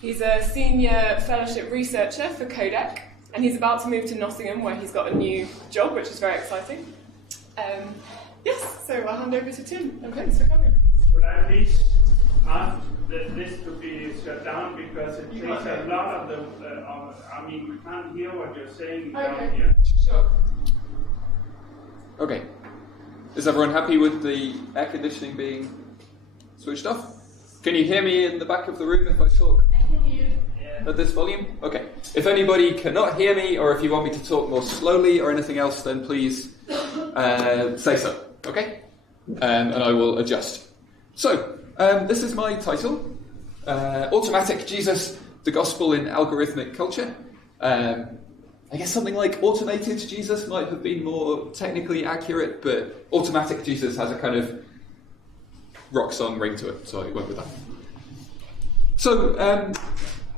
He's a senior fellowship researcher for CODEC, and he's about to move to Nottingham, where he's got a new job, which is very exciting. Yes, so I'll hand over to Tim, and thanks for coming. Could I please ask this to be shut down, because it takes a lot of the, we can't hear what you're saying down here. Sure. Okay. Is everyone happy with the air conditioning being switched off? Can you hear me in the back of the room if I talk at this volume? Okay. If anybody cannot hear me, or if you want me to talk more slowly or anything else, then please say so. Okay? And I will adjust. So, this is my title. Automatic Jesus, the Gospel in Algorithmic Culture. I guess something like automated Jesus might have been more technically accurate, but automatic Jesus has a kind of rock-song ring to it, so I went with that. So,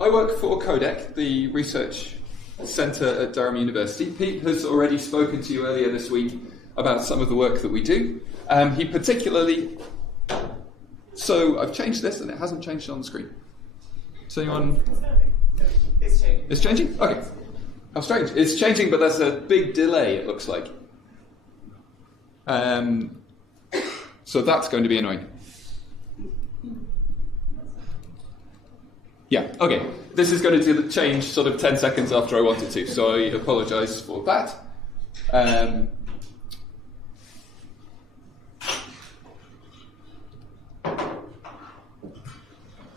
I work for CODEC, the research centre at Durham University. Pete has already spoken to you earlier this week about some of the work that we do. He particularly... So, I've changed this and it hasn't changed on the screen. Is anyone... It's changing. It's changing? Okay. How strange. It's changing, but there's a big delay, it looks like. So that's going to be annoying. Yeah, okay. This is going to change sort of 10 seconds after I wanted to, so I apologise for that.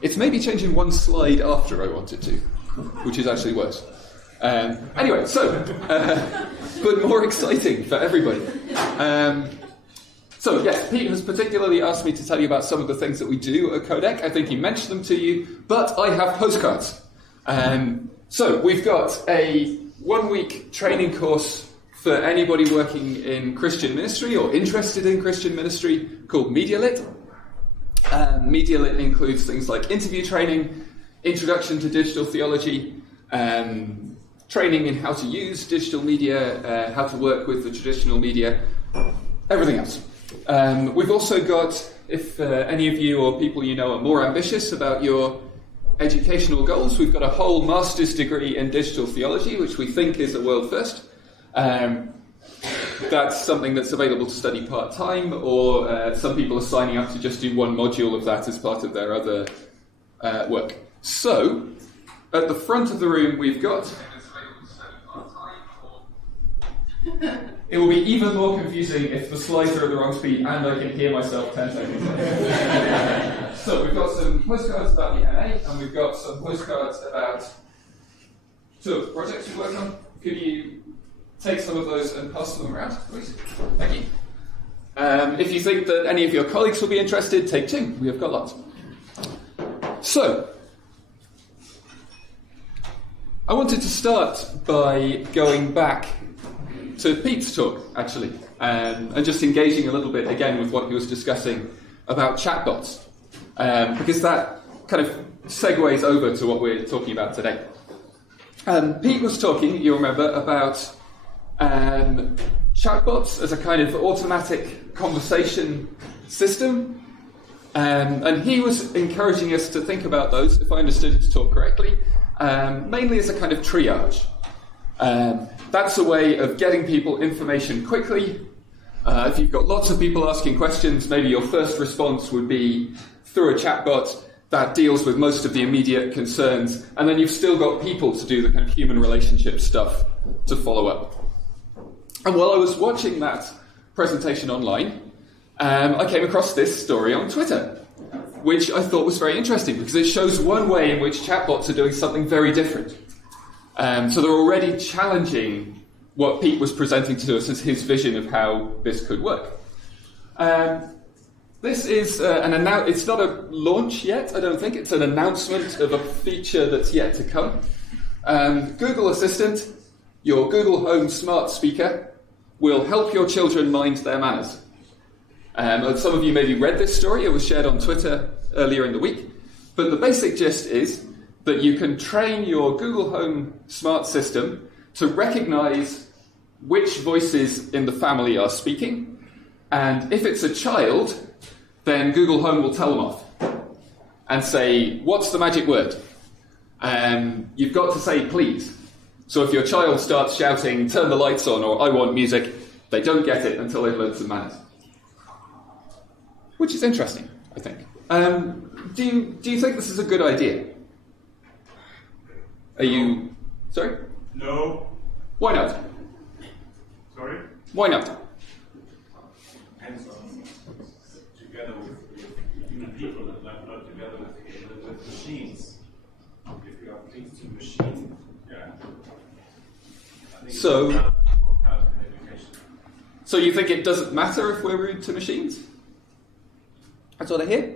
It's maybe changing one slide after I wanted to, which is actually worse. Anyway, so, but more exciting for everybody. So, yes, Pete has particularly asked me to tell you about some of the things that we do at CODEC. I think he mentioned them to you, but I have postcards. So, we've got a 1-week training course for anybody working in Christian ministry or interested in Christian ministry called MediaLit. MediaLit includes things like interview training, introduction to digital theology, training in how to use digital media, how to work with the traditional media, everything else. We've also got, if any of you or people you know are more ambitious about your educational goals, we've got a whole master's degree in digital theology, which we think is a world first. That's something that's available to study part-time, or some people are signing up to just do one module of that as part of their other work. So, at the front of the room we've got... It will be even more confusing if the slides are at the wrong speed and I can hear myself 10 seconds later. So we've got some postcards about the MA, and we've got some postcards about sort of projects we work on. Could you take some of those and pass them around, please? Thank you. If you think that any of your colleagues will be interested, take 2. We have got lots. So, I wanted to start by going back to Pete's talk, actually, and just engaging a little bit again with what he was discussing about chatbots, because that kind of segues over to what we're talking about today. Pete was talking, you remember, about chatbots as a kind of automatic conversation system, and he was encouraging us to think about those, if I understood his talk correctly, mainly as a kind of triage. That's a way of getting people information quickly. If you've got lots of people asking questions, maybe your first response would be through a chatbot that deals with most of the immediate concerns, and then you've still got people to do the kind of human relationship stuff to follow up. And while I was watching that presentation online, I came across this story on Twitter, which I thought was very interesting because it shows one way in which chatbots are doing something very different. So they're already challenging what Pete was presenting to us as his vision of how this could work. This is it's not a launch yet, I don't think. It's an announcement of a feature that's yet to come. Google Assistant, your Google Home smart speaker, will help your children mind their manners. Some of you maybe read this story. It was shared on Twitter earlier in the week. But the basic gist is that you can train your Google Home smart system to recognize which voices in the family are speaking. And if it's a child, then Google Home will tell them off and say, what's the magic word? you've got to say please. So if your child starts shouting, turn the lights on, or I want music, they don't get it until they've learned some manners. Which is interesting, I think. Do you think this is a good idea? Are you... Sorry? No. Why not? Sorry? Why not? Depends on together with human people, not together with machines. If you are pleased to machine, yeah. I think So, it won't have an education. so you think it doesn't matter if we're rude to machines? That's what I hear.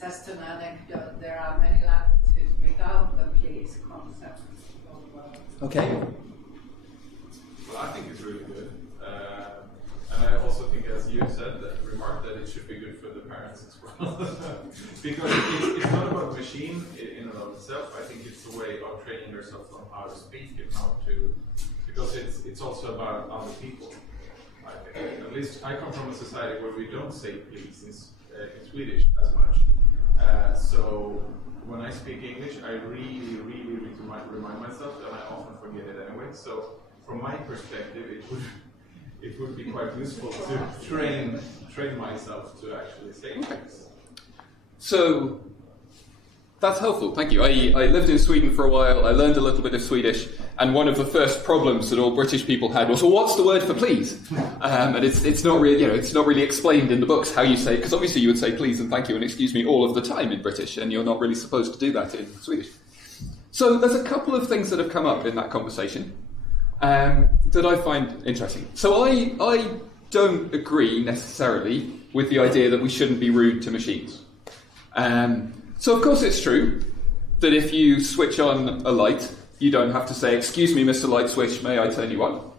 Just to know that there are many languages without the please concept. Okay. Well, I think it's really good. And I also think, as you said, remarked that it should be good for the parents as well. Because it's not about machine in and of itself. I think it's a way of training yourself on how to speak and how to... Because it's also about other people. At least I come from a society where we don't say please in Swedish as much. So when I speak English, I really remind myself, and I often forget it anyway. So from my perspective, it would be quite useful to train myself to actually say things. So, that's helpful, thank you. I lived in Sweden for a while, I learned a little bit of Swedish, and one of the first problems that all British people had was, well, what's the word for please? And it's not really, it's not really explained in the books how you say, because obviously you would say please and thank you and excuse me all of the time in British, and you're not really supposed to do that in Swedish. So there's a couple of things that have come up in that conversation that I find interesting. So I don't agree necessarily with the idea that we shouldn't be rude to machines. So of course it's true that if you switch on a light, you don't have to say, excuse me, Mr. Light Switch, may I turn you on?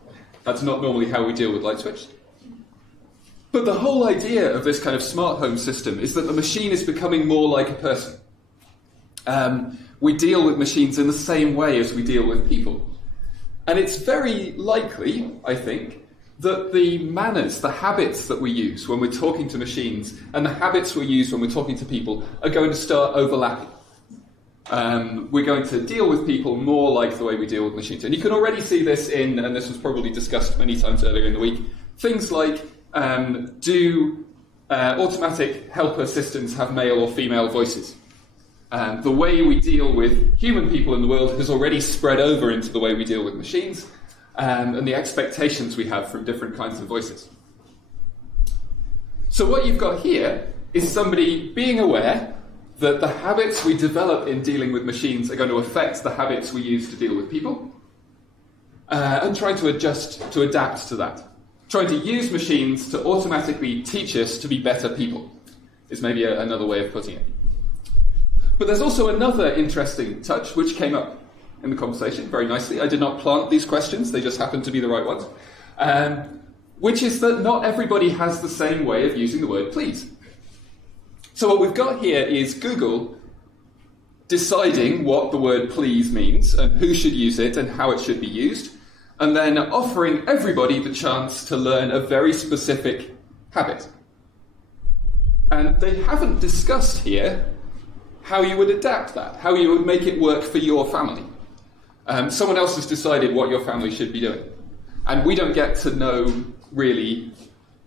That's not normally how we deal with light switch. But the whole idea of this kind of smart home system is that the machine is becoming more like a person. We deal with machines in the same way as we deal with people. And it's very likely, I think, that the manners, the habits that we use when we're talking to machines and the habits we use when we're talking to people are going to start overlapping. We're going to deal with people more like the way we deal with machines. And you can already see this in, and this was probably discussed many times earlier in the week, things like do automatic helper systems have male or female voices? The way we deal with human people in the world has already spread over into the way we deal with machines, and the expectations we have from different kinds of voices. So what you've got here is somebody being aware that the habits we develop in dealing with machines are going to affect the habits we use to deal with people, and trying to adapt to that. Trying to use machines to automatically teach us to be better people is maybe another way of putting it. But there's also another interesting touch which came up in the conversation very nicely. I did not plant these questions, they just happened to be the right ones. Which is that not everybody has the same way of using the word please. So what we've got here is Google deciding what the word please means and who should use it and how it should be used, and then offering everybody the chance to learn a very specific habit. And they haven't discussed here how you would adapt that, how you would make it work for your family. Someone else has decided what your family should be doing. And we don't get to know, really,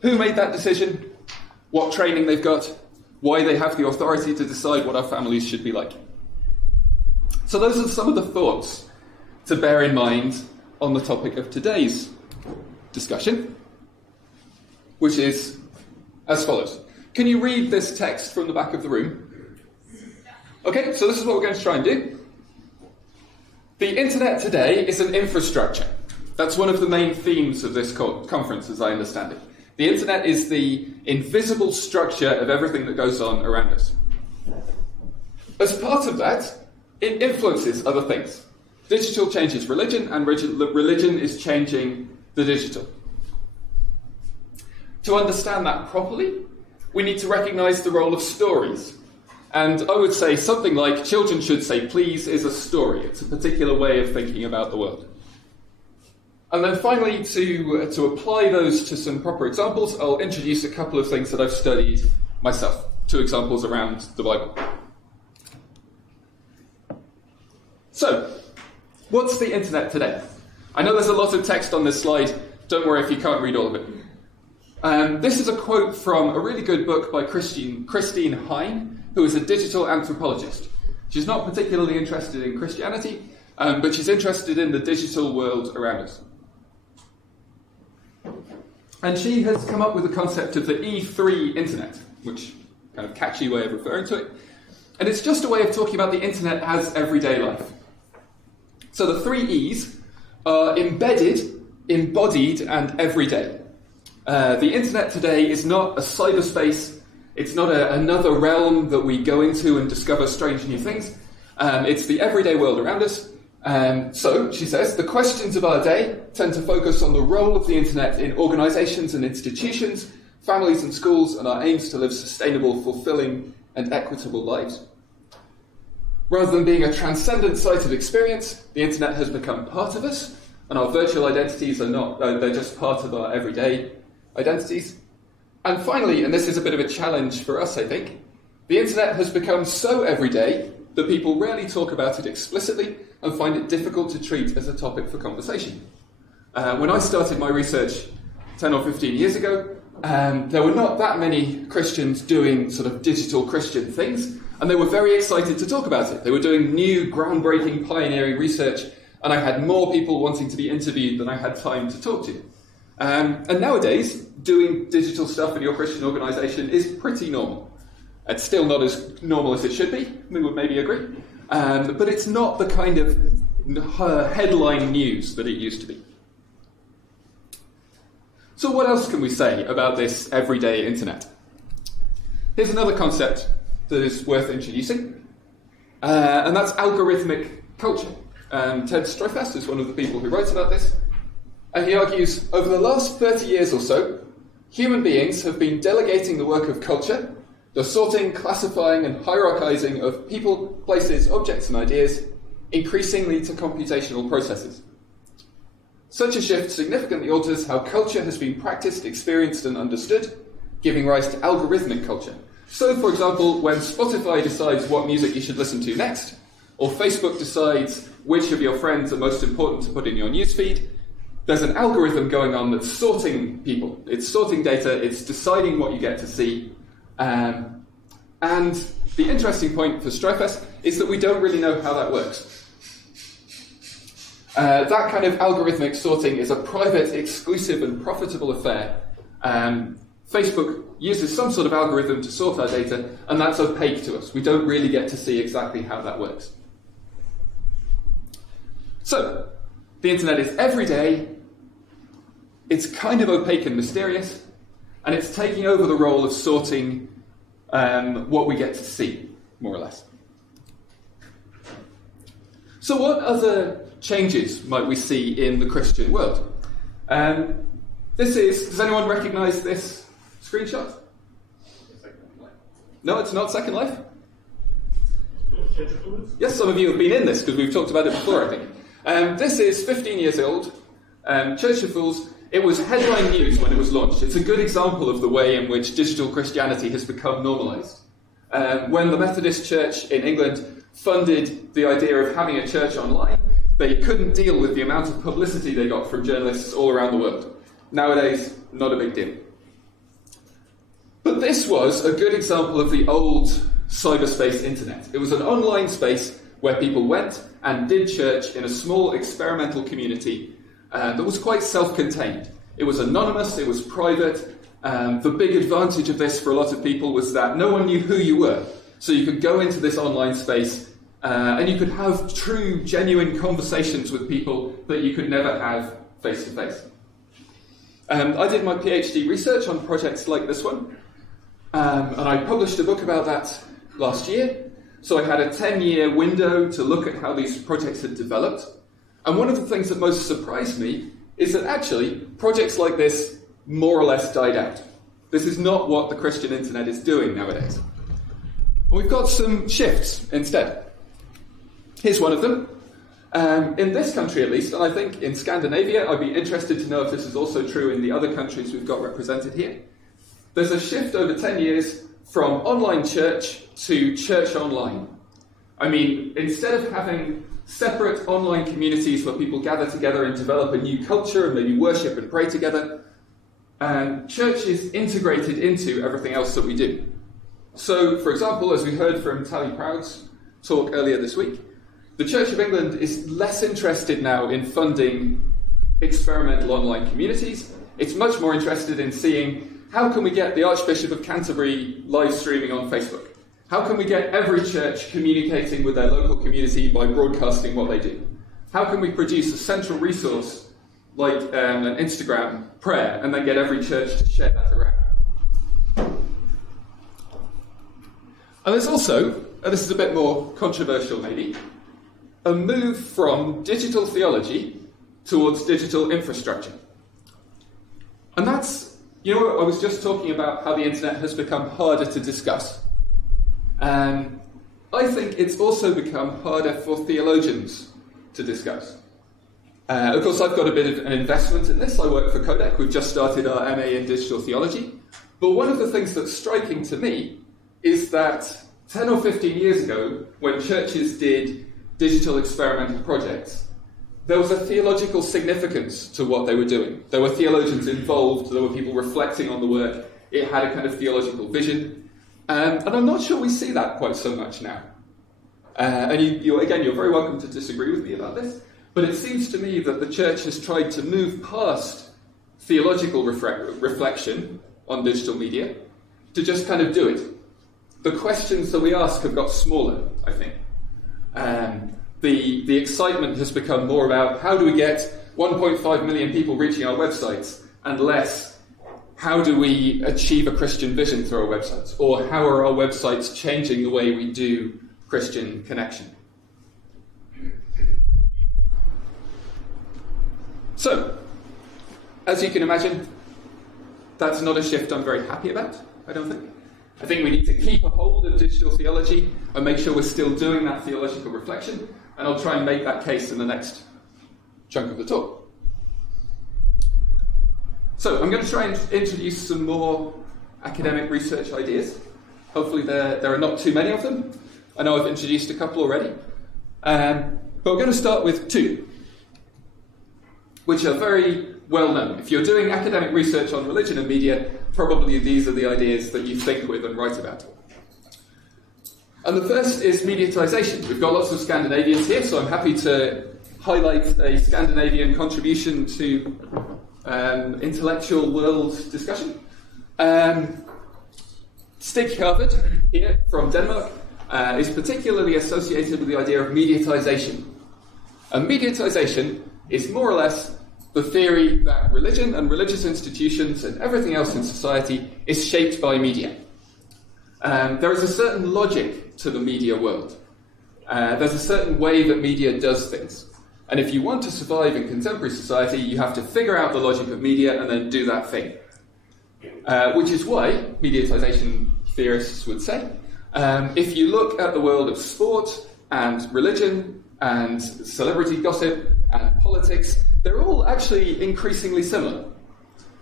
who made that decision, what training they've got, why they have the authority to decide what our families should be like. So those are some of the thoughts to bear in mind on the topic of today's discussion, which is as follows. Can you read this text from the back of the room? Okay, so this is what we're going to try and do. The internet today is an infrastructure. That's one of the main themes of this conference, as I understand it. The internet is the invisible structure of everything that goes on around us. As part of that, it influences other things. Digital changes religion, and religion is changing the digital. To understand that properly, we need to recognize the role of stories. And I would say something like, children should say please is a story. It's a particular way of thinking about the world. And then finally, to apply those to some proper examples, I'll introduce a couple of things that I've studied myself. 2 examples around the Bible. So, what's the internet today? I know there's a lot of text on this slide. Don't worry if you can't read all of it. This is a quote from a really good book by Christine Hine, who is a digital anthropologist. She's not particularly interested in Christianity, but she's interested in the digital world around us. And she has come up with the concept of the E3 internet, which kind of catchy way of referring to it. And it's just a way of talking about the internet as everyday life. So the 3 E's are embedded, embodied, and everyday. The internet today is not a cyberspace. It's not another realm that we go into and discover strange new things. It's the everyday world around us. So, she says, the questions of our day tend to focus on the role of the internet in organisations and institutions, families and schools, and our aims to live sustainable, fulfilling, and equitable lives. Rather than being a transcendent site of experience, the internet has become part of us, and our virtual identities are not, they're just part of our everyday identities. And finally, and this is a bit of a challenge for us, I think, the internet has become so everyday that people rarely talk about it explicitly and find it difficult to treat as a topic for conversation. When I started my research 10 or 15 years ago, there were not that many Christians doing sort of digital Christian things, and they were very excited to talk about it. They were doing new, groundbreaking, pioneering research, and I had more people wanting to be interviewed than I had time to talk to. And nowadays, doing digital stuff in your Christian organisation is pretty normal. It's still not as normal as it should be, we would maybe agree, but it's not the kind of headline news that it used to be. So what else can we say about this everyday internet? Here's another concept that is worth introducing, and that's algorithmic culture. Ted Stroifest is one of the people who writes about this, and he argues, over the last 30 years or so, human beings have been delegating the work of culture, the sorting, classifying, and hierarchizing of people, places, objects, and ideas, increasingly to computational processes. Such a shift significantly alters how culture has been practiced, experienced, and understood, giving rise to algorithmic culture. So, for example, when Spotify decides what music you should listen to next, or Facebook decides which of your friends are most important to put in your newsfeed, there's an algorithm going on that's sorting people. It's sorting data, it's deciding what you get to see. And the interesting point for Stroifest is that we don't really know how that works. That kind of algorithmic sorting is a private, exclusive, and profitable affair. Facebook uses some sort of algorithm to sort our data, and that's opaque to us. We don't really get to see exactly how that works. So, the internet is everyday, it's kind of opaque and mysterious, and it's taking over the role of sorting what we get to see, more or less. So what other changes might we see in the Christian world? Does anyone recognise this screenshot? No, it's not Second Life? Yes, some of you have been in this because we've talked about it before, I think. This is 15 years old, Church of Fools. It was headline news when it was launched. It's a good example of the way in which digital Christianity has become normalised. When the Methodist Church in England funded the idea of having a church online, they couldn't deal with the amount of publicity they got from journalists all around the world. Nowadays, not a big deal. But this was a good example of the old cyberspace internet. It was an online space where people went and did church in a small experimental community that was quite self-contained. It was anonymous, it was private. The big advantage of this for a lot of people was that no one knew who you were. So you could go into this online space and you could have true, genuine conversations with people that you could never have face-to-face. I did my PhD research on projects like this one, and I published a book about that last year. So I had a 10-year window to look at how these projects had developed. And one of the things that most surprised me is that actually projects like this more or less died out. This is not what the Christian internet is doing nowadays. And we've got some shifts instead. Here's one of them. In this country at least, and I think in Scandinavia, I'd be interested to know if this is also true in the other countries we've got represented here. There's a shift over 10 years from online church to church online. I mean, instead of having separate online communities where people gather together and develop a new culture and maybe worship and pray together. And church is integrated into everything else that we do. So, for example, as we heard from Tally Proud's talk earlier this week, the Church of England is less interested now in funding experimental online communities. It's much more interested in seeing how can we get the Archbishop of Canterbury live streaming on Facebook? How can we get every church communicating with their local community by broadcasting what they do? How can we produce a central resource like an Instagram prayer and then get every church to share that around? And there's also, and this is a bit more controversial maybe, a move from digital theology towards digital infrastructure. And that's, you know, I was just talking about how the internet has become harder to discuss. I think it's also become harder for theologians to discuss. Of course, I've got a bit of an investment in this. I work for CODEC. We've just started our MA in digital theology. But one of the things that's striking to me is that 10 or 15 years ago, when churches did digital experimental projects, there was a theological significance to what they were doing. There were theologians involved, there were people reflecting on the work, it had a kind of theological vision, and I'm not sure we see that quite so much now. And you're very welcome to disagree with me about this, but it seems to me that the church has tried to move past theological reflection on digital media to just kind of do it. The questions that we ask have got smaller, I think. The excitement has become more about how do we get 1.5 million people reaching our websites, and less how do we achieve a Christian vision through our websites, or how are our websites changing the way we do Christian connection. So, as you can imagine, that's not a shift I'm very happy about, I don't think. I think we need to keep a hold of digital theology and make sure we're still doing that theological reflection, and I'll try and make that case in the next chunk of the talk. So I'm going to try and introduce some more academic research ideas. Hopefully there are not too many of them. I know I've introduced a couple already. But we're going to start with two, which are very well known. If you're doing academic research on religion and media, probably these are the ideas that you think with and write about. And the first is mediatization. We've got lots of Scandinavians here, so I'm happy to highlight a Scandinavian contribution to intellectual world discussion. Stig Harvard, here from Denmark, is particularly associated with the idea of mediatization. And mediatization is more or less the theory that religion and religious institutions and everything else in society is shaped by media. There is a certain logic to the media world. There's a certain way that media does things. And if you want to survive in contemporary society, you have to figure out the logic of media and then do that thing. Which is why, mediatization theorists would say, if you look at the world of sport and religion and celebrity gossip and politics, they're all actually increasingly similar.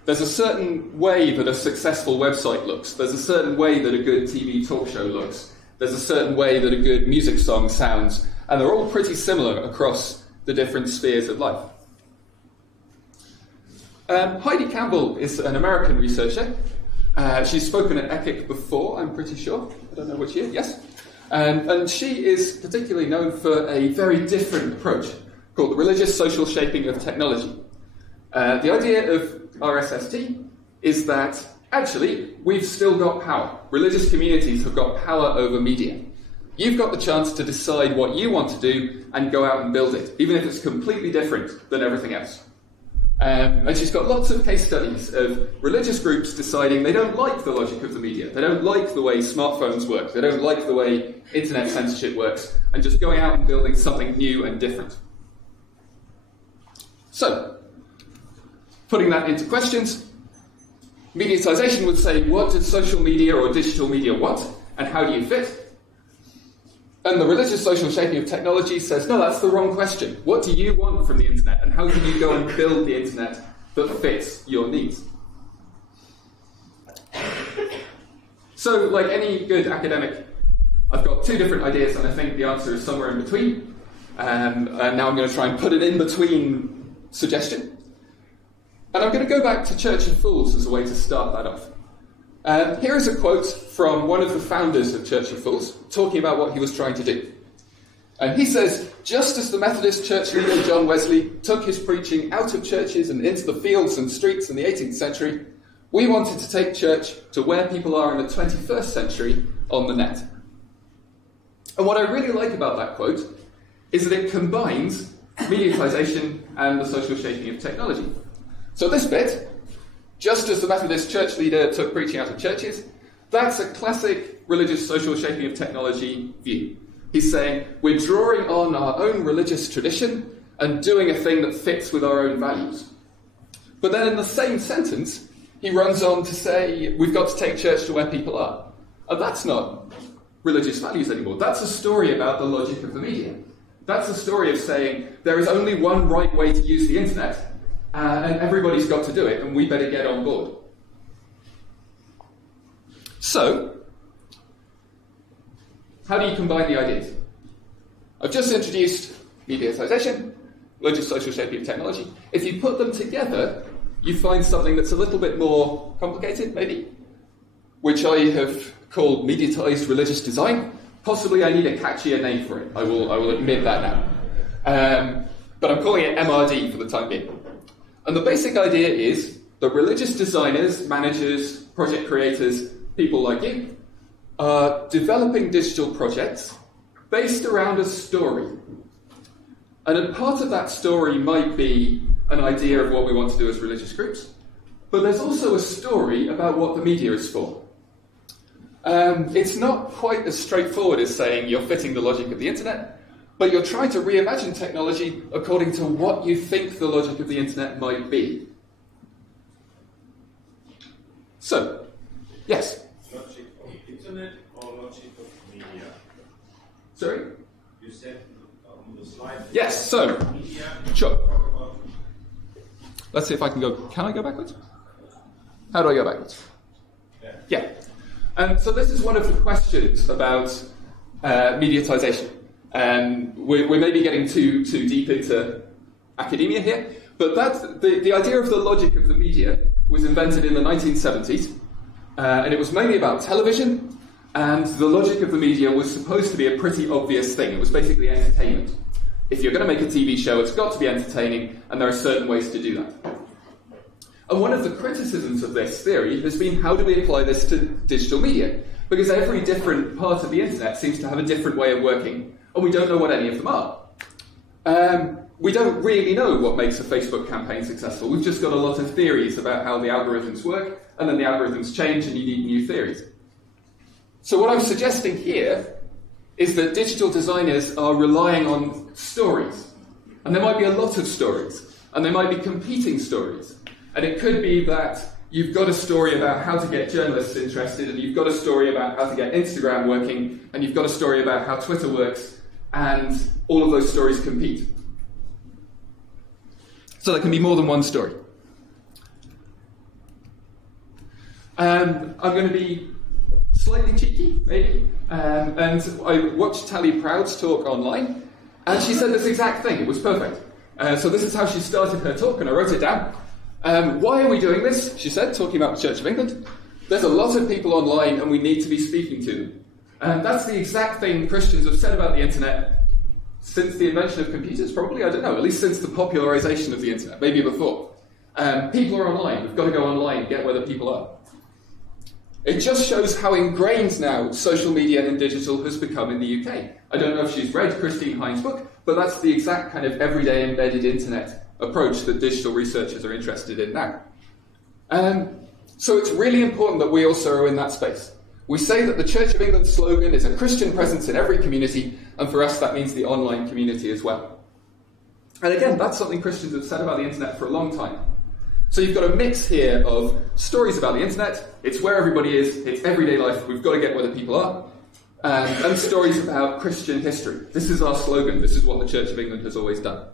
There's a certain way that a successful website looks. There's a certain way that a good TV talk show looks. There's a certain way that a good music song sounds. And they're all pretty similar across the different spheres of life. Heidi Campbell is an American researcher. She's spoken at ECIC before, I'm pretty sure. I don't know which year, yes. And she is particularly known for a very different approach called the religious social shaping of technology. The idea of RSST is that actually we've still got power. Religious communities have got power over media. You've got the chance to decide what you want to do and go out and build it, even if it's completely different than everything else. And she's got lots of case studies of religious groups deciding they don't like the logic of the media, they don't like the way smartphones work, they don't like the way internet censorship works, and just going out and building something new and different. So, putting that into questions, mediatization would say, what does social media or digital media want, and how do you fit? And the religious social shaping of technology says, no, that's the wrong question. What do you want from the internet, and how can you go and build the internet that fits your needs? So, like any good academic, I've got two different ideas, and I think the answer is somewhere in between. And now I'm going to try and put an in-between suggestion. And I'm going to go back to Church of Fools as a way to start that off. Here is a quote from one of the founders of Church of Fools, talking about what he was trying to do. And he says, just as the Methodist church leader John Wesley took his preaching out of churches and into the fields and streets in the 18th century, we wanted to take church to where people are in the 21st century on the net. And what I really like about that quote is that it combines mediatization and the social shaping of technology. So this bit, just as the Methodist church leader took preaching out of churches, that's a classic religious social shaping of technology view. He's saying we're drawing on our own religious tradition and doing a thing that fits with our own values. But then in the same sentence, he runs on to say we've got to take church to where people are. And that's not religious values anymore. That's a story about the logic of the media. That's a story of saying there is only one right way to use the internet, and everybody's got to do it, and we better get on board. So, how do you combine the ideas? I've just introduced mediatization, religious social shaping of technology. If you put them together, you find something that's a little bit more complicated, maybe, which I have called mediatized religious design. Possibly I need a catchier name for it. I will admit that now. But I'm calling it MRD for the time being. And the basic idea is that religious designers, managers, project creators, people like you, are developing digital projects based around a story. And a part of that story might be an idea of what we want to do as religious groups, but there's also a story about what the media is for. It's not quite as straightforward as saying you're fitting the logic of the internet, but you're trying to reimagine technology according to what you think the logic of the internet might be. So, yes? Logic of internet or logic of media? Sorry? You said on the slide... Yes, so... Media, sure. Let's see if I can go... Can I go backwards? How do I go backwards? Yeah. So this is one of the questions about mediatization. We may be getting too deep into academia here, but the idea of the logic of the media was invented in the 1970s, and it was mainly about television, and the logic of the media was supposed to be a pretty obvious thing. It was basically entertainment. If you're going to make a TV show, it's got to be entertaining, and there are certain ways to do that. And one of the criticisms of this theory has been, how do we apply this to digital media? Because every different part of the internet seems to have a different way of working, and we don't know what any of them are. We don't really know what makes a Facebook campaign successful. We've just got a lot of theories about how the algorithms work, and then the algorithms change and you need new theories. So what I'm suggesting here is that digital designers are relying on stories. And there might be a lot of stories, and there might be competing stories. And it could be that you've got a story about how to get journalists interested, and you've got a story about how to get Instagram working, and you've got a story about how Twitter works, and all of those stories compete. So there can be more than one story. I'm going to be slightly cheeky, maybe, and I watched Tally Proud's talk online, and she said this exact thing. It was perfect. So this is how she started her talk, and I wrote it down. Why are we doing this? She said, talking about the Church of England. There's a lot of people online and we need to be speaking to them. And that's the exact thing Christians have said about the internet since the invention of computers, probably, I don't know, at least since the popularization of the internet, maybe before. People are online, we've got to go online and get where the people are. It just shows how ingrained now social media and digital has become in the UK. I don't know if she's read Christine Hines' book, but that's the exact kind of everyday embedded internet approach that digital researchers are interested in now. So it's really important that we also are in that space. We say that the Church of England slogan is a Christian presence in every community, and for us that means the online community as well. And again, that's something Christians have said about the internet for a long time. So you've got a mix here of stories about the internet, it's where everybody is, it's everyday life, we've got to get where the people are, and stories about Christian history. This is our slogan, this is what the Church of England has always done.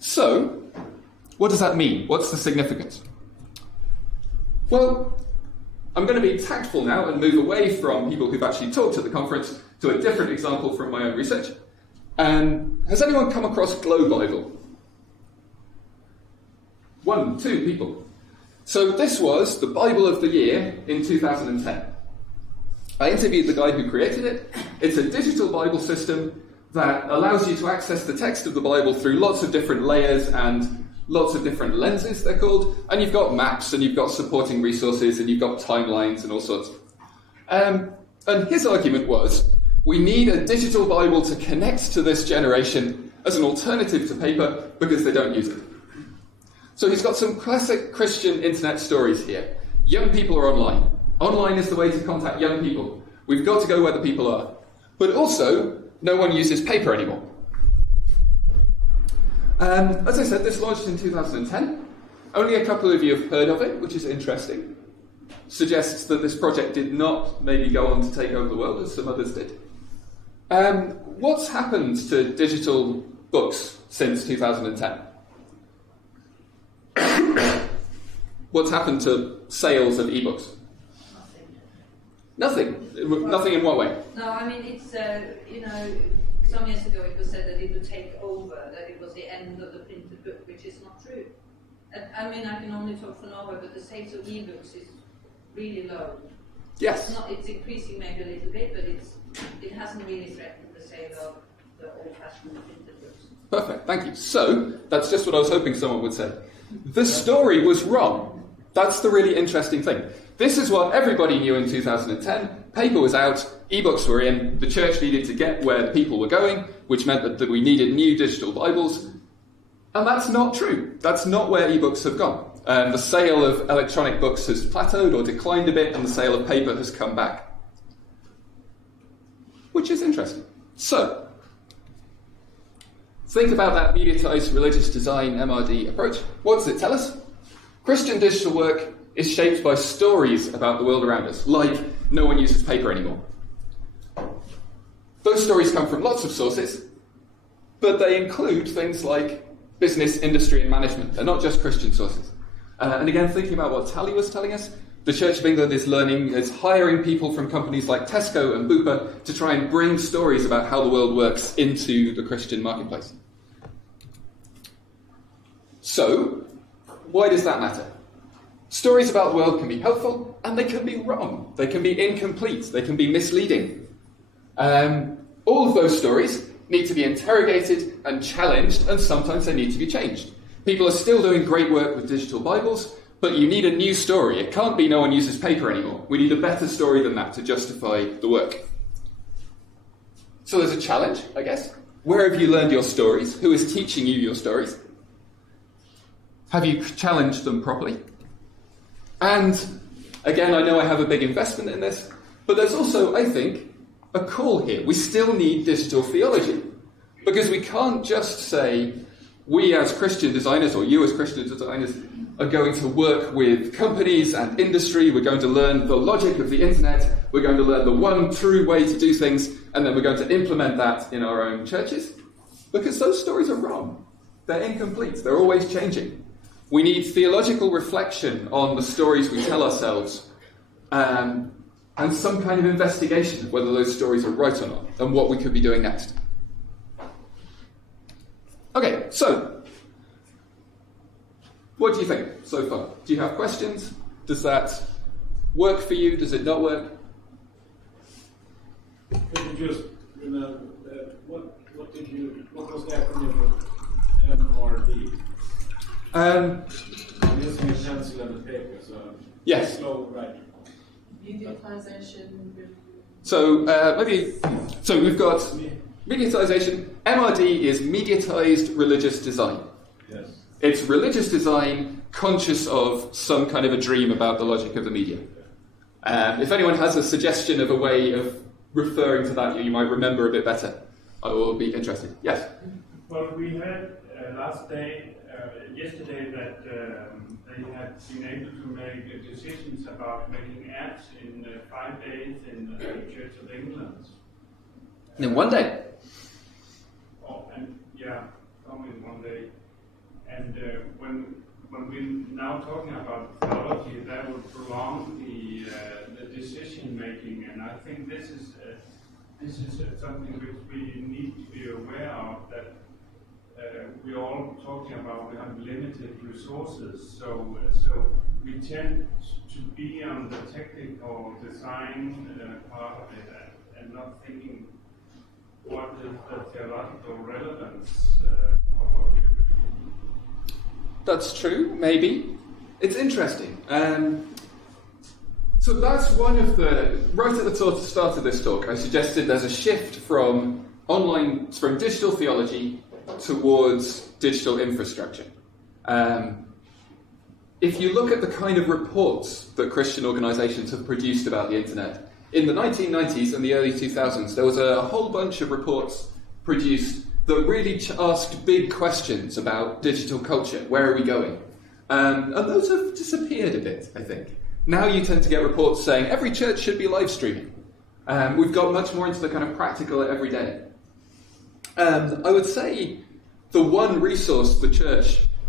So, what does that mean? What's the significance? Well, I'm going to be tactful now and move away from people who've actually talked at the conference to a different example from my own research. Has anyone come across Glow Bible? 1, 2 people. So this was the Bible of the Year in 2010. I interviewed the guy who created it. It's a digital Bible system that allows you to access the text of the Bible through lots of different layers and lots of different lenses, they're called. And you've got maps, and you've got supporting resources, and you've got timelines and all sorts. And his argument was, we need a digital Bible to connect to this generation as an alternative to paper because they don't use it. So he's got some classic Christian internet stories here. Young people are online. Online is the way to contact young people. We've got to go where the people are. But also, no one uses paper anymore. As I said, this launched in 2010. Only a couple of you have heard of it, which is interesting. Suggests that this project did not maybe go on to take over the world, as some others did. What's happened to digital books since 2010? What's happened to sales of ebooks? Nothing. Nothing in what way? No, I mean, it's, some years ago it was said that it would take over, that it was the end of the printed book, which is not true. I mean, I can only talk for Norway, but the sales of ebooks is really low. Yes. It's increasing maybe a little bit, but it hasn't really threatened the sale of the old-fashioned printed books. Perfect, thank you. So, that's just what I was hoping someone would say. The story was wrong. That's the really interesting thing. This is what everybody knew in 2010. Paper was out, ebooks were in, the church needed to get where the people were going, which meant that we needed new digital Bibles. And that's not true. That's not where ebooks have gone. The sale of electronic books has plateaued or declined a bit, and the sale of paper has come back. Which is interesting. So, think about that mediatized religious design MRD approach. What does it tell us? Christian digital work is shaped by stories about the world around us, like no one uses paper anymore. Those stories come from lots of sources, but they include things like business, industry, and management. They're not just Christian sources. And again, thinking about what Tally was telling us, the Church of England is hiring people from companies like Tesco and Bupa to try and bring stories about how the world works into the Christian marketplace. So, why does that matter? Stories about the world can be helpful, and they can be wrong. They can be incomplete. They can be misleading. All of those stories need to be interrogated and challenged, and sometimes they need to be changed. People are still doing great work with digital Bibles, but you need a new story. It can't be no one uses paper anymore. We need a better story than that to justify the work. So there's a challenge, I guess. Where have you learned your stories? Who is teaching you your stories? Have you challenged them properly? And again, I know I have a big investment in this, but there's also, I think, a call here. We still need digital theology, because we can't just say, we as Christian designers, or you as Christian designers, are going to work with companies and industry, we're going to learn the logic of the internet, we're going to learn the one true way to do things, and then we're going to implement that in our own churches. Because those stories are wrong. They're incomplete. They're always changing. We need theological reflection on the stories we tell ourselves, and some kind of investigation of whether those stories are right or not, and what we could be doing next. Okay, so, what do you think so far? Do you have questions? Does that work for you? Does it not work? Could you just remember what was the acronym of MRD? I'm using a pencil and a paper, so yes. Slow writing. Mediatization. So we've got mediatization. MRD is mediatized religious design. Yes. It's religious design conscious of some kind of a dream about the logic of the media. If anyone has a suggestion of a way of referring to that you might remember a bit better, I will be interested. Yes? Well, we had yesterday that they had been able to make decisions about making ads in 5 days in the Church of England. In 1 day? Only in 1 day. And when when we're now talking about theology, that would prolong the decision making, and I think this is something which we need to be aware of, that we're all talking about we have limited resources, so we tend to be on the technical design part of it and not thinking what is the theological relevance of what we're doing. That's true, maybe. It's interesting. So that's one of the, right at the start of this talk, I suggested there's a shift from digital theology towards digital infrastructure. If you look at the kind of reports that Christian organisations have produced about the internet, in the 1990s and the early 2000s, there was a whole bunch of reports produced that really asked big questions about digital culture. Where are we going? And those have disappeared a bit, I think. Now you tend to get reports saying every church should be live streaming. We've got much more into the kind of practical everyday. I would say the one resource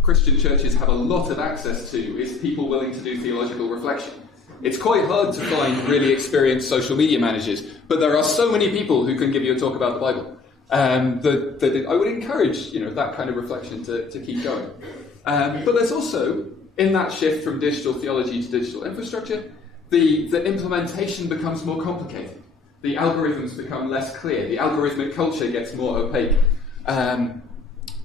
Christian churches have a lot of access to is people willing to do theological reflection. It's quite hard to find really experienced social media managers, but there are so many people who can give you a talk about the Bible. That I would encourage, that kind of reflection to keep going. But there's also, in that shift from digital theology to digital infrastructure, the implementation becomes more complicated. The algorithms become less clear. The algorithmic culture gets more opaque.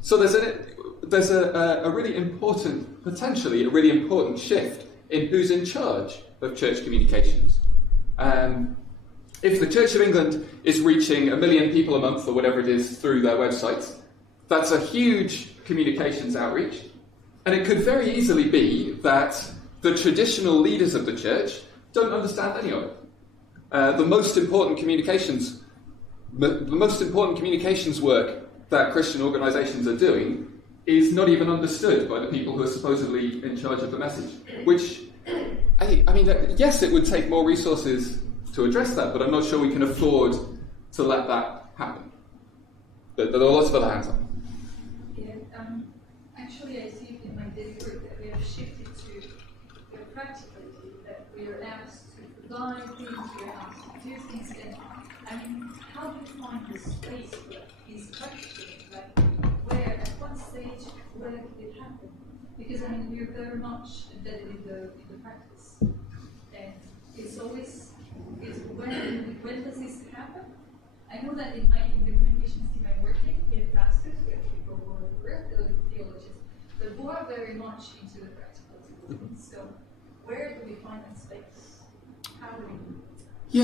So there's a really important, potentially a really important shift in who's in charge of church communications. If the Church of England is reaching 1 million people a month or whatever it is through their websites, that's a huge communications outreach. And it could very easily be that the traditional leaders of the church don't understand any of it. The most important communications work that Christian organisations are doing is not even understood by the people who are supposedly in charge of the message. Which, yes, it would take more resources to address that, but I'm not sure we can afford to let that happen. But there are lots of other hands up. Yeah, actually I see in my daily work that we have shifted to the practicality, that we are asked to design things, we are asked to do things, and how do you find the space for these practical, like where, at what stage, where did it happen? Because we're very much embedded in the practice, and it's always when does this happen? I know that in the communications team I'm working, we have pastors, we have people who are theologians, but who are very much into the practical things. So where do we find that space? How do we do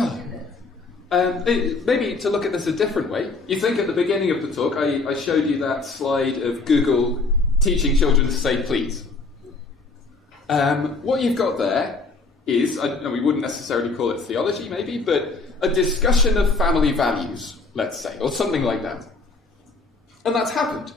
that? Maybe to look at this a different way, you think at the beginning of the talk I showed you that slide of Google teaching children to say please. What you've got there is, we wouldn't necessarily call it theology maybe, but a discussion of family values, let's say, or something like that. And that's happened.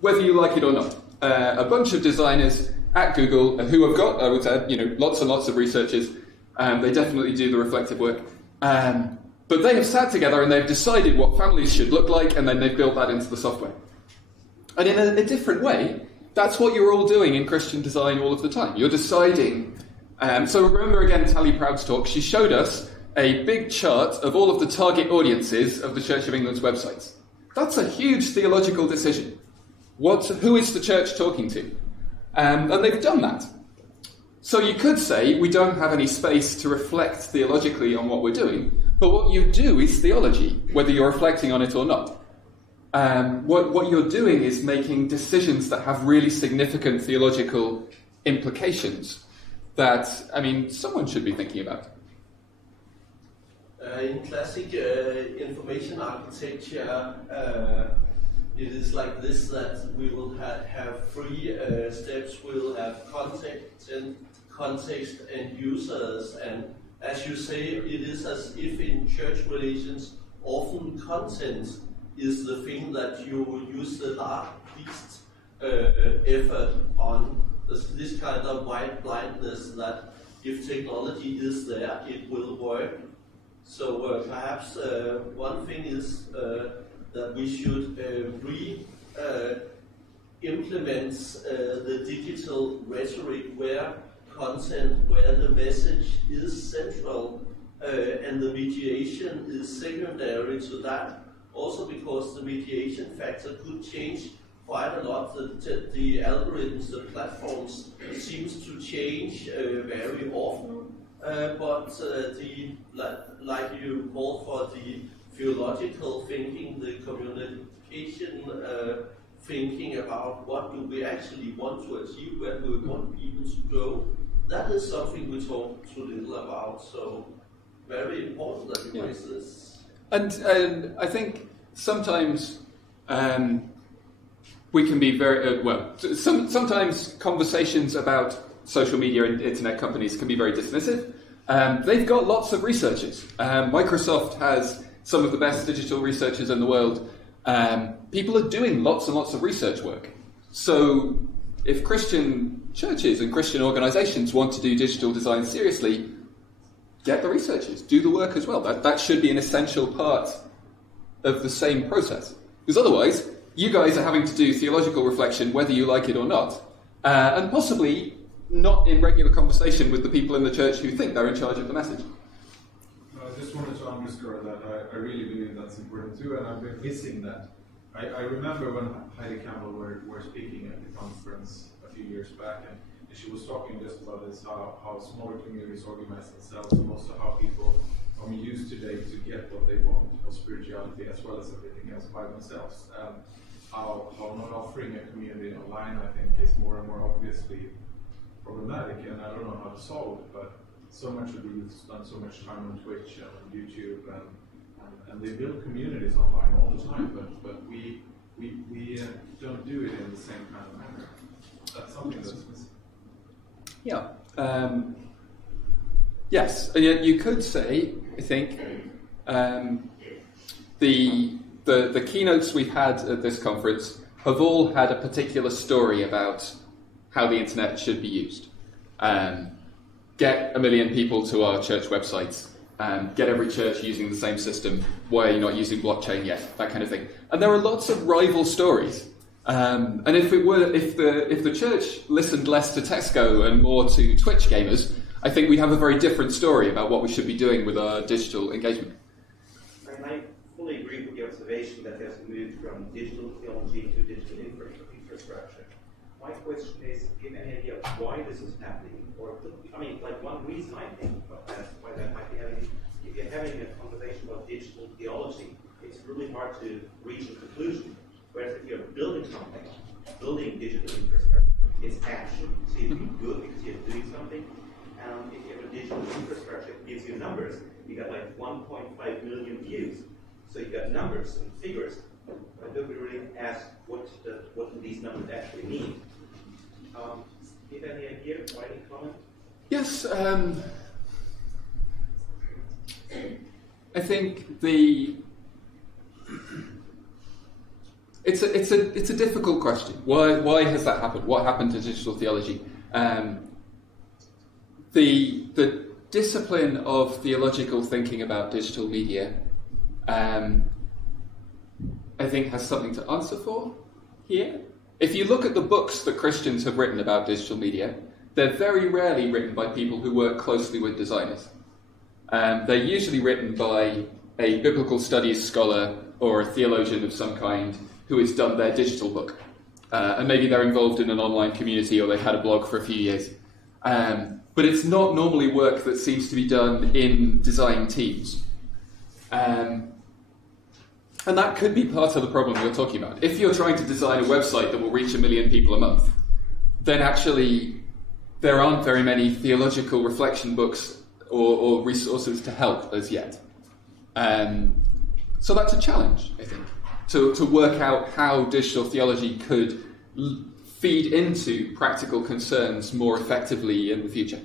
Whether you like it or not. A bunch of designers at Google who have got, I would say, lots and lots of researchers, they definitely do the reflective work. But they have sat together and they've decided what families should look like, and then they've built that into the software. And in a different way, that's what you're all doing in Christian design all of the time. You're deciding. So remember again Tally Proud's talk. She showed us a big chart of all of the target audiences of the Church of England's websites. That's a huge theological decision. Who is the church talking to? And they've done that. So you could say we don't have any space to reflect theologically on what we're doing, but what you do is theology, whether you're reflecting on it or not. What you're doing is making decisions that have really significant theological implications that, someone should be thinking about. In classic information architecture, it is like this, that we will have three steps. We will have context and users, and as you say, it is as if in church relations, often content is the thing that you use the least effort on. This kind of white blindness that if technology is there, it will work. So perhaps one thing is that we should implements the digital rhetoric where content, where the message is central, and the mediation is secondary to that. Also because the mediation factor could change quite a lot. The algorithms, the platforms seems to change very often, but like you called for the theological thinking, the communication thinking about what do we actually want to achieve, where do we want people to go, that is something we talk too little about. So very important that you raise this. And I think sometimes we can be very sometimes conversations about social media and internet companies can be very dismissive. They've got lots of researchers. Microsoft has some of the best digital researchers in the world. People are doing lots and lots of research work. So if Christian churches and Christian organizations want to do digital design seriously, get the researchers, do the work as well. That should be an essential part of the same process. Because otherwise, you guys are having to do theological reflection whether you like it or not, and possibly not in regular conversation with the people in the church who think they're in charge of the message. I just wanted to underscore that I really believe that's important too, and I've been missing that. I remember when Heidi Campbell were speaking at the conference a few years back, and she was talking just about this, how smaller communities organize themselves, and also how people are used today to get what they want of spirituality as well as everything else by themselves. How not offering a community online, I think, is more and more obviously problematic, and I don't know how to solve it, but so much of the youth spend so much time on Twitch and on YouTube, and they build communities online all the time, but we don't do it in the same kind of manner. That's something that's missing. Yeah. Yes, and yet you could say, I think, the keynotes we've had at this conference have all had a particular story about how the internet should be used. Get 1 million people to our church websites. Get every church using the same system. Why are you not using blockchain yet? That kind of thing. And there are lots of rival stories. And if the church listened less to Tesco and more to Twitch gamers, I think we'd have a very different story about what we should be doing with our digital engagement. And I fully agree with the observation that there's a move from digital theology to digital infrastructure. My question is, do you have any idea of why this is happening? Or, one reason I think why that might be happening, if you're having a conversation about digital theology, it's really hard to reach a conclusion. Whereas if you're building something, building digital infrastructure, it's action, so you can do it because you're doing something. If you have a digital infrastructure, it gives you numbers. You got like 1.5 million views. So you got numbers and figures. But don't we really ask what do these numbers actually mean? Do you have any idea? Or any comment? Yes, I think it's a difficult question. Why has that happened? What happened to digital theology? The discipline of theological thinking about digital media, I think, has something to answer for here. If you look at the books that Christians have written about digital media, they're very rarely written by people who work closely with designers. They're usually written by a biblical studies scholar or a theologian of some kind who has done their digital book. And maybe they're involved in an online community or they've had a blog for a few years. But it's not normally work that seems to be done in design teams. And that could be part of the problem you're talking about. If you're trying to design a website that will reach 1 million people a month, then actually there aren't very many theological reflection books or resources to help as yet. So that's a challenge, I think, to work out how digital theology could feed into practical concerns more effectively in the future.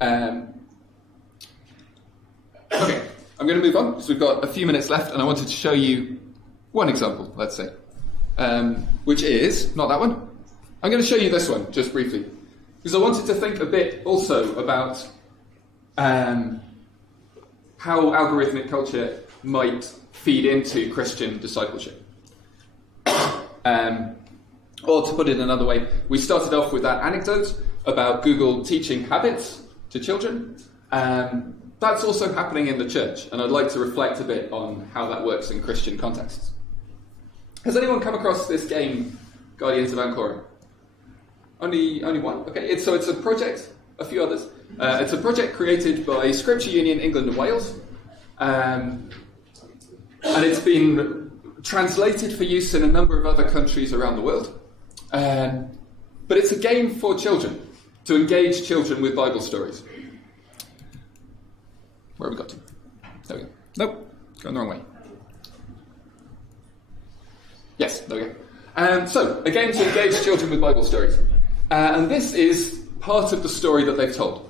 Okay, I'm going to move on because we've got a few minutes left and I wanted to show you one example, let's say, which is, not that one, I'm going to show you this one just briefly because I wanted to think a bit also about how algorithmic culture might feed into Christian discipleship. Or to put it another way, we started off with that anecdote about Google teaching habits to children. That's also happening in the church, and I'd like to reflect a bit on how that works in Christian contexts. Has anyone come across this game, Guardians of Ancorum? Only one? Okay, it's a project, a few others. It's a project created by Scripture Union England and Wales, and it's been translated for use in a number of other countries around the world. But it's a game for children, to engage children with Bible stories. Where have we got to? There we go. Nope, going the wrong way. Yes, there we go. So, a game to engage children with Bible stories. And this is part of the story that they've told.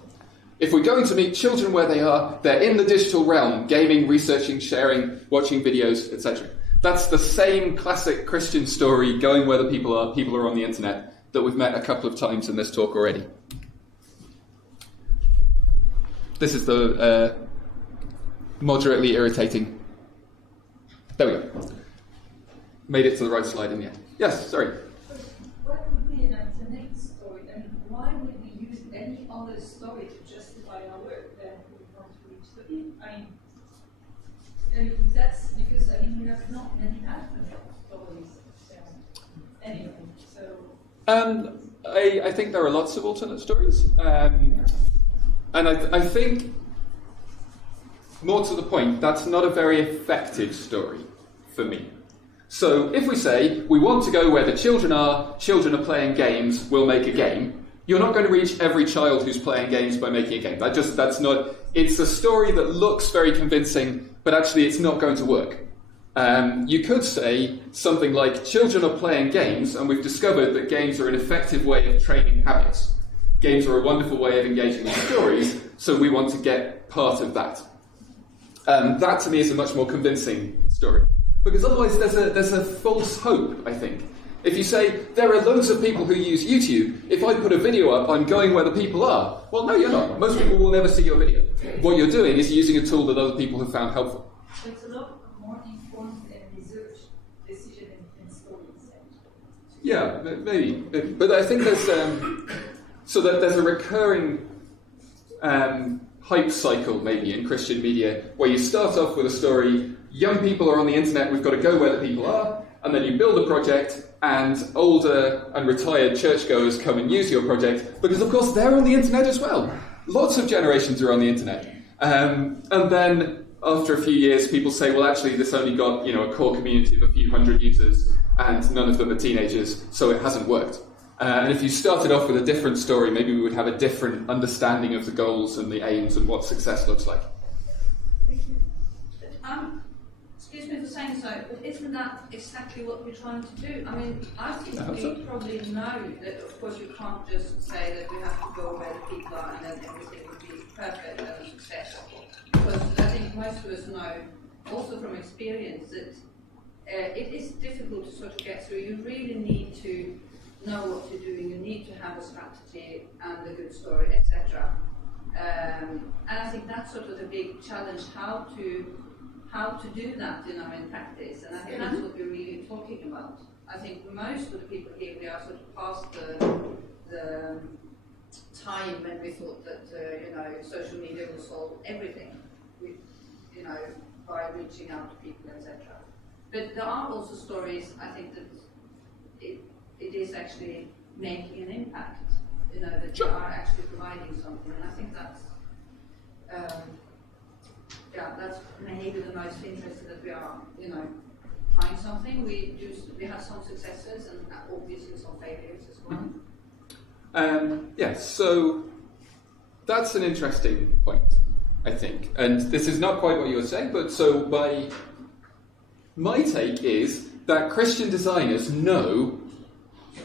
If we're going to meet children where they are, they're in the digital realm, gaming, researching, sharing, watching videos, etc. That's the same classic Christian story, going where the people are on the internet, that we've met a couple of times in this talk already. This is the moderately irritating. There we go. Made it to the right slide in the end. Yes, sorry. What would be an alternate story? I mean, why would we use any other story to justify our work than we want to reach the people? I mean, that's because, we have not many alternate stories. Anyway, so... I think there are lots of alternate stories. And I think, more to the point, that's not a very effective story for me. So if we say, we want to go where the children are playing games, we'll make a game, you're not going to reach every child who's playing games by making a game. That's not, it's a story that looks very convincing, but actually it's not going to work. You could say something like, children are playing games, and we've discovered that games are an effective way of training habits. Games are a wonderful way of engaging with stories, so we want to get part of that. That to me is a much more convincing story. Because otherwise there's a false hope, I think. If you say, there are loads of people who use YouTube, if I put a video up, I'm going where the people are. Well, no, you're not. Most people will never see your video. What you're doing is using a tool that other people have found helpful. So it's a lot more informed and research decision and stories. Yeah, maybe. But I think there's there's a recurring hype cycle, maybe, in Christian media, where you start off with a story, young people are on the internet, we've got to go where the people are, and then you build a project, and older and retired churchgoers come and use your project, because of course they're on the internet as well. Lots of generations are on the internet. And then after a few years, people say, well, actually, this only got a core community of a few hundred users, and none of them are teenagers, so it hasn't worked. And if you started off with a different story, maybe we would have a different understanding of the goals and the aims and what success looks like. Excuse me for saying so, but isn't that exactly what we're trying to do? I mean, I think we probably know that, of course, you can't just say that we have to go where the people are and then everything will be perfect and successful. Because I think most of us know, also from experience, that it is difficult to sort of get through. You really need to know what you're doing, you need to have a strategy and a good story, etc. And I think that's sort of the big challenge, how to do that in practice, and I think that's what we're really talking about. I think most of the people here, we are sort of past the time when we thought that social media will solve everything, with, by reaching out to people, etc. But there are also stories, I think, that it is actually making an impact, that you are actually providing something, and I think that's that's maybe the most interested that we are, trying something. We have some successes and obviously some failures as well. Yes, so that's an interesting point, I think. And this is not quite what you were saying, but so my take is that Christian designers know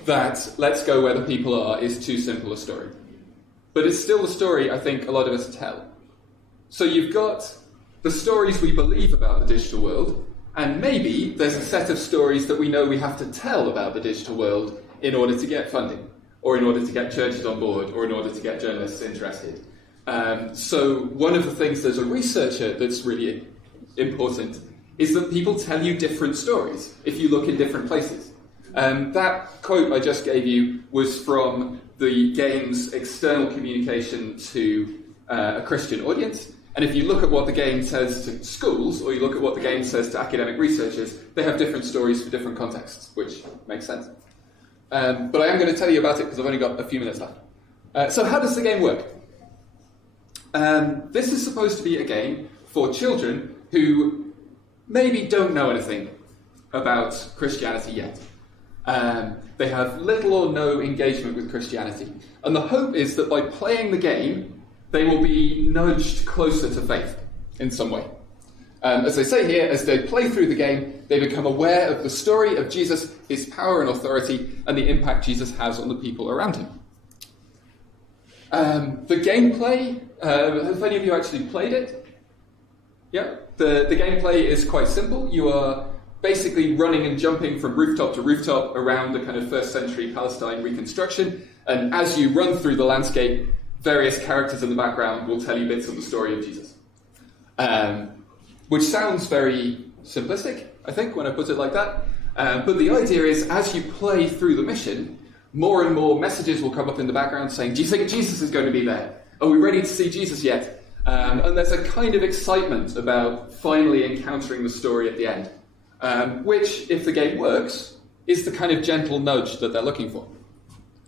that let's go where the people are is too simple a story. But it's still the story I think a lot of us tell. So you've got the stories we believe about the digital world, and maybe there's a set of stories that we know we have to tell about the digital world in order to get funding, or in order to get churches on board, or in order to get journalists interested. So one of the things as a researcher that's really important is that people tell you different stories if you look in different places. That quote I just gave you was from the game's external communication to a Christian audience. And if you look at what the game says to schools, or you look at what the game says to academic researchers, they have different stories for different contexts, which makes sense. But I am going to tell you about it because I've only got a few minutes left. So how does the game work? This is supposed to be a game for children who maybe don't know anything about Christianity yet. They have little or no engagement with Christianity. And the hope is that by playing the game, they will be nudged closer to faith in some way. As they say here, as they play through the game, they become aware of the story of Jesus, his power and authority, and the impact Jesus has on the people around him. The gameplay, have any of you actually played it? Yeah, the gameplay is quite simple. You are basically running and jumping from rooftop to rooftop around the kind of first century Palestine reconstruction, and as you run through the landscape, various characters in the background will tell you bits of the story of Jesus. Which sounds very simplistic, I think, when I put it like that. But the idea is, as you play through the mission, more and more messages will come up in the background saying, do you think Jesus is going to be there? Are we ready to see Jesus yet? And there's a kind of excitement about finally encountering the story at the end, which, if the game works, is the kind of gentle nudge that they're looking for.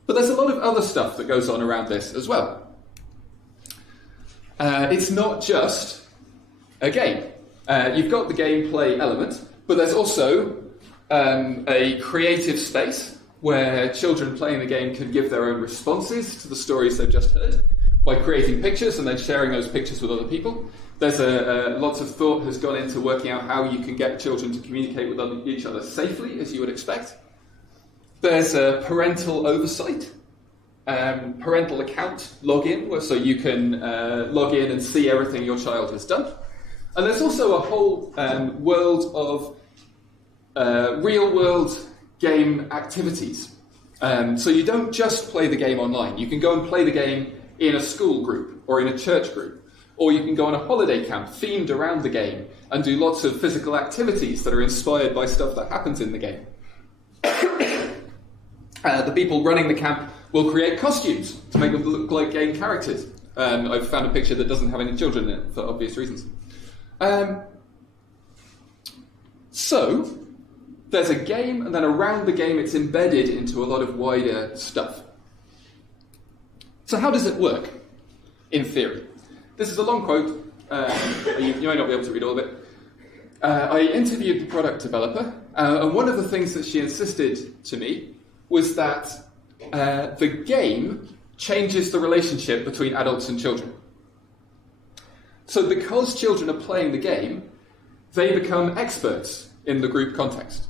But there's a lot of other stuff that goes on around this as well. It's not just a game. You've got the gameplay element, but there's also a creative space where children playing the game can give their own responses to the stories they've just heard by creating pictures and then sharing those pictures with other people. There's lots of thought has gone into working out how you can get children to communicate with each other safely, as you would expect. There's parental oversight, parental account login, so you can log in and see everything your child has done. And there's also a whole world of real-world game activities. So you don't just play the game online. You can go and play the game in a school group or in a church group. Or you can go on a holiday camp themed around the game and do lots of physical activities that are inspired by stuff that happens in the game. The people running the camp will create costumes to make them look like game characters. I've found a picture that doesn't have any children in it for obvious reasons. So, there's a game, and then around the game it's embedded into a lot of wider stuff. So how does it work, in theory? This is a long quote. You may not be able to read all of it. I interviewed the product developer, and one of the things that she insisted to me was that the game changes the relationship between adults and children. So because children are playing the game, they become experts in the group context.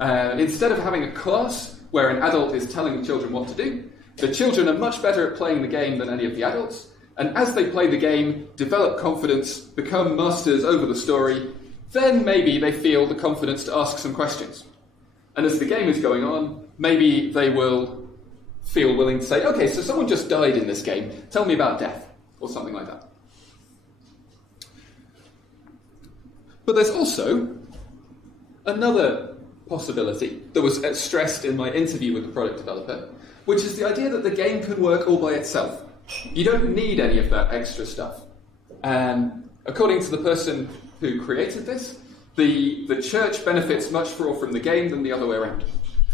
Instead of having a class where an adult is telling the children what to do, the children are much better at playing the game than any of the adults, and as they play the game, develop confidence, become masters over the story, then maybe they feel the confidence to ask some questions. And as the game is going on, maybe they will feel willing to say, okay, so someone just died in this game, tell me about death, or something like that. But there's also another possibility that was stressed in my interview with the product developer, which is the idea that the game could work all by itself. You don't need any of that extra stuff. According to the person who created this, the church benefits much more from the game than the other way around.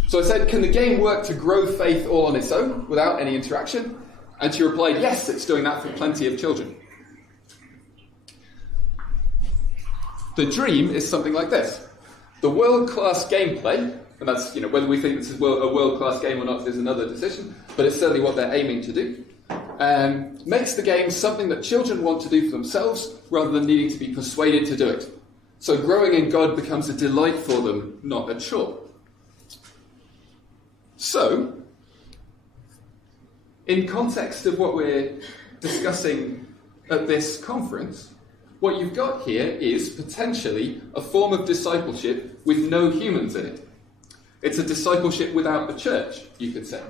So I said, can the game work to grow faith all on its own, without any interaction? And she replied, yes, it's doing that for plenty of children. The dream is something like this. The world-class gameplay, and that's, whether we think this is a world-class game or not is another decision, but it's certainly what they're aiming to do, makes the game something that children want to do for themselves rather than needing to be persuaded to do it. So growing in God becomes a delight for them, not a chore. So, in context of what we're discussing at this conference, what you've got here is potentially a form of discipleship with no humans in it. It's a discipleship without the church, you could say.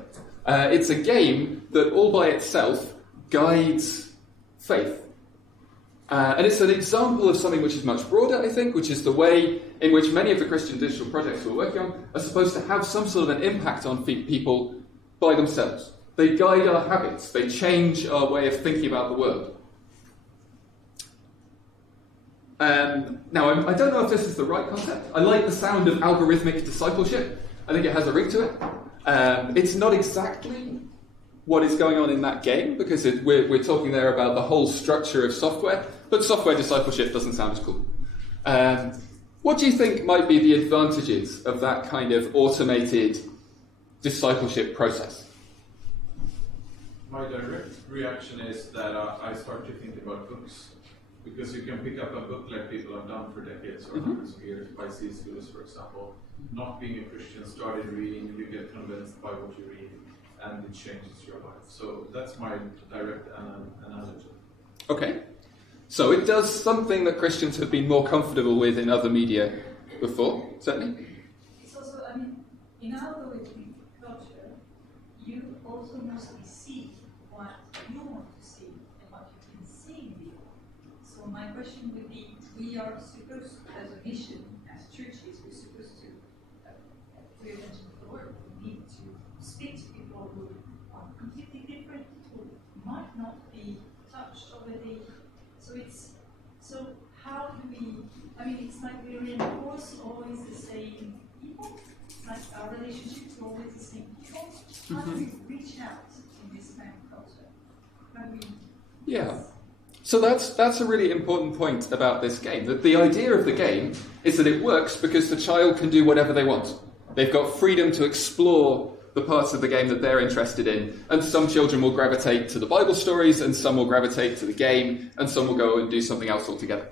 It's a game that all by itself guides faith. And it's an example of something which is much broader, I think, which is the way in which many of the Christian digital projects we're working on are supposed to have some sort of an impact on people by themselves. They guide our habits. They change our way of thinking about the world. Now, I don't know if this is the right concept. I like the sound of algorithmic discipleship. I think it has a ring to it. It's not exactly what is going on in that game, because we're talking there about the whole structure of software, but software discipleship doesn't sound as cool. What do you think might be the advantages of that kind of automated discipleship process? My direct reaction is that I start to think about books, because you can pick up a book like people have done for decades or hundreds of years, by C.S. Lewis, for example. Not being a Christian, started reading, you get convinced by what you read, and it changes your life. So that's my direct analogy. Okay. So it does something that Christians have been more comfortable with in other media before, certainly? It's also, I mean, in algorithmic culture, you also mostly see what you want to see and what you can see in the world. So my question would be, we are supposed, as a mission, as churches, we're supposed to evangelize the world. We need to speak to people who are completely different, who might not be touched already. So how do we, I mean, it's like we reinforce always the same people. It's like our relationships are always the same people. How do we reach out in this kind of culture? How do we... Yeah. So that's a really important point about this game. That the idea of the game is that it works because the child can do whatever they want. They've got freedom to explore the parts of the game that they're interested in, and some children will gravitate to the Bible stories, and some will gravitate to the game, and some will go and do something else altogether.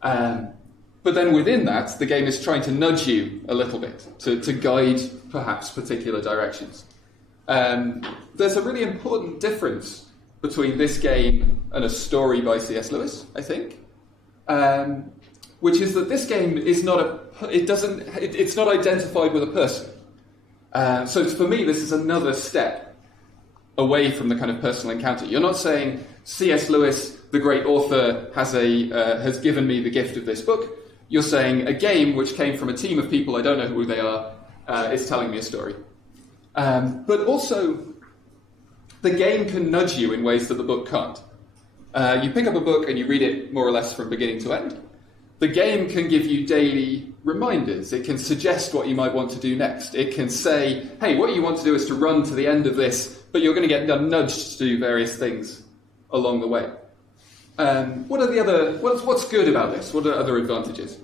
But then within that, the game is trying to nudge you a little bit, to guide perhaps particular directions. There's a really important difference between this game and a story by C.S. Lewis, I think, which is that this game is it's not identified with a person. So for me, this is another step away from the kind of personal encounter. You're not saying C.S. Lewis, the great author, has given me the gift of this book. You're saying a game which came from a team of people, I don't know who they are, is telling me a story. But also, the game can nudge you in ways that the book can't. You pick up a book and you read it more or less from beginning to end. The game can give you daily reminders. It can suggest what you might want to do next. It can say, hey, what you want to do is to run to the end of this, but you're going to get nudged to do various things along the way. What's good about this? What are other advantages?